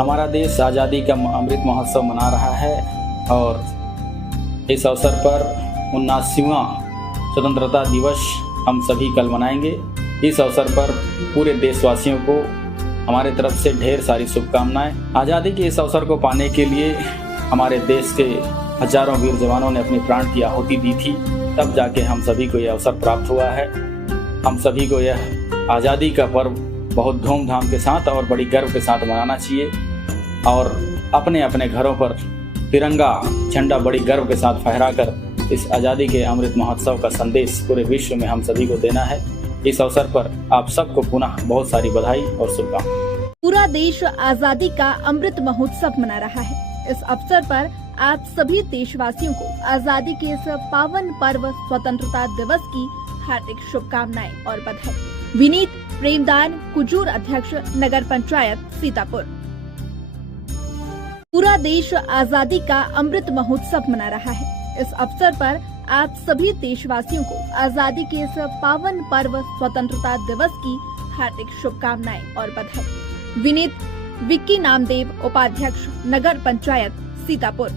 हमारा देश आज़ादी का अमृत महोत्सव मना रहा है और इस अवसर पर 79वां स्वतंत्रता दिवस हम सभी कल मनाएंगे। इस अवसर पर पूरे देशवासियों को हमारे तरफ से ढेर सारी शुभकामनाएं। आज़ादी के इस अवसर को पाने के लिए हमारे देश के हजारों वीर जवानों ने अपने प्राण की आहुति दी थी, तब जाके हम सभी को यह अवसर प्राप्त हुआ है। हम सभी को यह आज़ादी का पर्व बहुत धूमधाम के साथ और बड़ी गर्व के साथ मनाना चाहिए और अपने अपने घरों पर तिरंगा झंडा बड़ी गर्व के साथ फहराकर इस आज़ादी के अमृत महोत्सव का संदेश पूरे विश्व में हम सभी को देना है। इस अवसर पर आप सबको पुनः बहुत सारी बधाई और शुभकामनाएं। पूरा देश आज़ादी का अमृत महोत्सव मना रहा है। इस अवसर पर आप सभी देशवासियों को आज़ादी के इस पावन पर्व स्वतंत्रता दिवस की हार्दिक शुभकामनाएं और बधाई। विनीत प्रेमदान, कुजूर अध्यक्ष, नगर पंचायत सीतापुर। पूरा देश आज़ादी का अमृत महोत्सव मना रहा है। इस अवसर पर आप सभी देशवासियों को आज़ादी के इस पावन पर्व स्वतंत्रता दिवस की हार्दिक शुभकामनाएं और बधाई। विनीत विक्की नामदेव, उपाध्यक्ष, नगर पंचायत सीतापुर।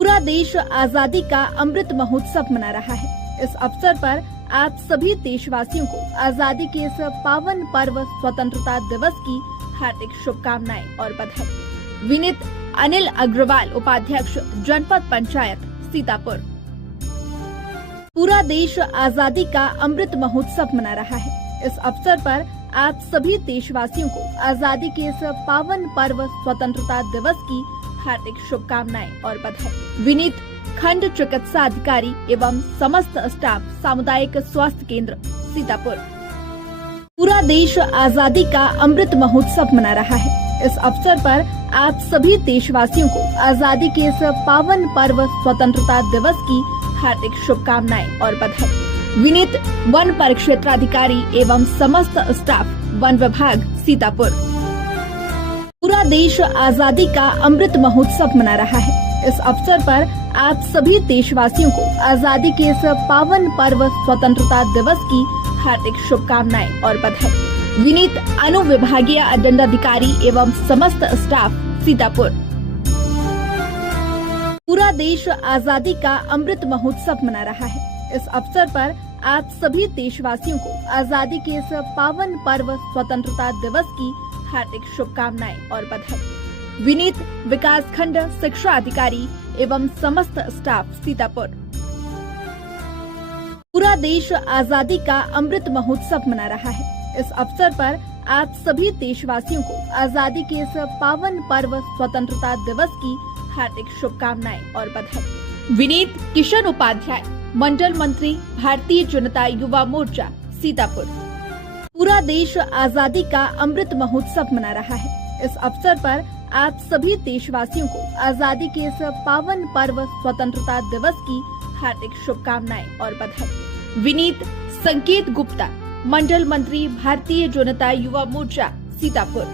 पूरा देश आज़ादी का अमृत महोत्सव मना रहा है। इस अवसर पर आप सभी देशवासियों को आज़ादी के इस पावन पर्व स्वतंत्रता दिवस की हार्दिक शुभकामनाएं और बधाई। विनीत अनिल अग्रवाल, उपाध्यक्ष, जनपद पंचायत सीतापुर। पूरा देश आज़ादी का अमृत महोत्सव मना रहा है। इस अवसर पर आप सभी देशवासियों को आज़ादी के इस पावन पर्व स्वतंत्रता दिवस की हार्दिक शुभकामनाएं और बधाई। विनीत खंड चिकित्सा अधिकारी एवं समस्त स्टाफ, सामुदायिक स्वास्थ्य केंद्र सीतापुर। पूरा देश आज़ादी का अमृत महोत्सव मना रहा है। इस अवसर पर आप सभी देशवासियों को आज़ादी के इस पावन पर्व स्वतंत्रता दिवस की हार्दिक शुभकामनाएं और बधाई। विनीत वन परिक्षेत्राधिकारी एवं समस्त स्टाफ, वन विभाग सीतापुर। पूरा देश आज़ादी का अमृत महोत्सव मना रहा है। इस अवसर पर आप सभी देशवासियों को आज़ादी के इस पावन पर्व स्वतंत्रता दिवस की हार्दिक शुभकामनाएं और बधाई। विनीत अनुविभागीय दंडाधिकारी एवं समस्त स्टाफ सीतापुर। पूरा देश आज़ादी का अमृत महोत्सव मना रहा है। इस अवसर पर आप सभी देशवासियों को आज़ादी के इस पावन पर्व स्वतंत्रता दिवस की हार्दिक शुभकामनाएं और बधाई। विनीत विकास खंड शिक्षा अधिकारी एवं समस्त स्टाफ सीतापुर। पूरा देश आज़ादी का अमृत महोत्सव मना रहा है। इस अवसर पर आप सभी देशवासियों को आज़ादी के इस पावन पर्व स्वतंत्रता दिवस की हार्दिक शुभकामनाएं और बधाई। विनीत किशन उपाध्याय, मंडल मंत्री, भारतीय जनता युवा मोर्चा सीतापुर। पूरा देश आज़ादी का अमृत महोत्सव मना रहा है। इस अवसर पर आप सभी देशवासियों को आज़ादी के इस पावन पर्व स्वतंत्रता दिवस की हार्दिक शुभकामनाएं और बधाई। विनीत संकेत गुप्ता, मंडल मंत्री, भारतीय जनता युवा मोर्चा सीतापुर।